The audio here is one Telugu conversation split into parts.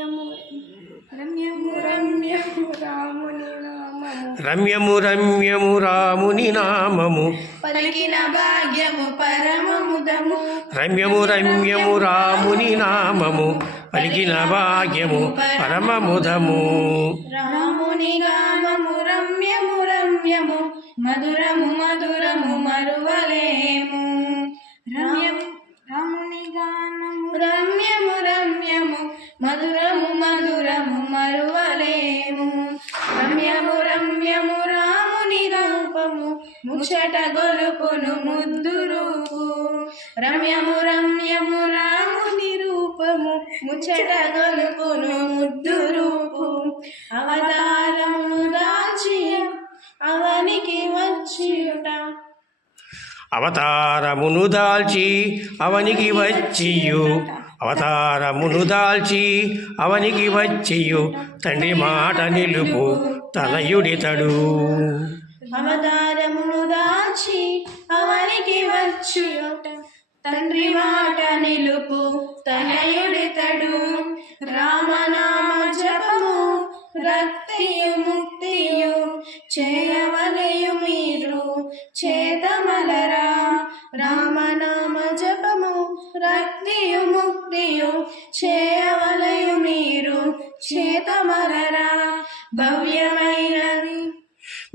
రమ్యము. రమ్యము రమ్యము రాముని నామము. రమ్యము రమ్యము రాముని నామము. పలికిన భాగ్యము పరమముదము. రమ్యము రమ్యము రాముని నామము. పలికిన భాగ్యము పరమముదము. రాముని నామము రమ్యము రమ్యము. మధురము మధురము మరువలేము. రమ్యము మధురము మధురము మరువలేము. రమ్యము రమ్యము రాముని రూపము ముచ్చట గొలుపును ముద్దు రూపు. రమ్యము రమ్యము రాముని రూపము ముచ్చట గొలుపును ముద్దు రూపు. అవతారము దాచి అవనికి వచ్చియుట. అవతారమును దాల్చి అవనికి వచ్చియు అవతారమును దాల్చి అవనికి వచ్చియు తండ్రి మాట నిలుపు తనయుడితడు. అవతారమును దాల్చి అవనికి వచ్చు తండ్రి మాట నిలుపు తనయుడితడు. రామనామ జపము రక్తియు ముక్తియు చేయవలయు మీరు చేతమ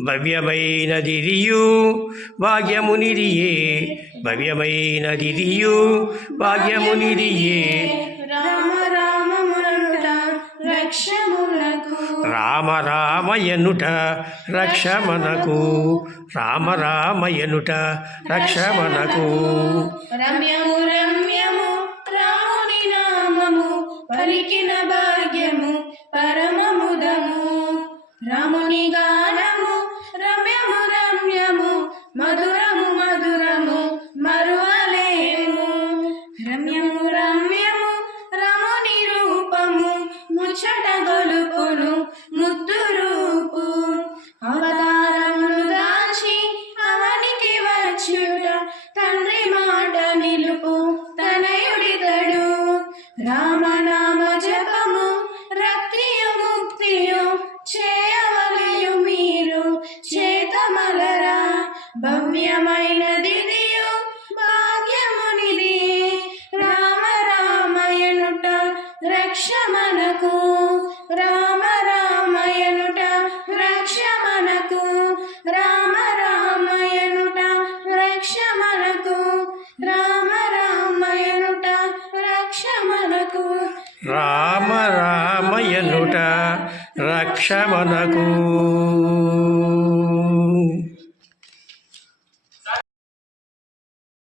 భవ్యమైనదిదియు భాగ్యమునిదియే భవ్యమైనదిదియు భాగ్యమునిదియే. రామ రామమునుట రక్షములకు రామ రామయనుట రక్షమనకు రామ రామయనుట రక్షమనకు. రమ్యము రమ్యము రాముని నామము పలికిన భాగ్యము పరమముదము. రాముని గాన ముచ్చట గొలుపును ముద్దు రూపు అవతారమును దాచి అవనికి వచ్చుట తండ్రి మాట నిలుపు తనయుడితడు. రామనామ జపము రక్తియు ముక్తియు చేయవలయు మీరు. చేతమలరా భవ్యమైనది రామ రామయనుట రక్షమనకు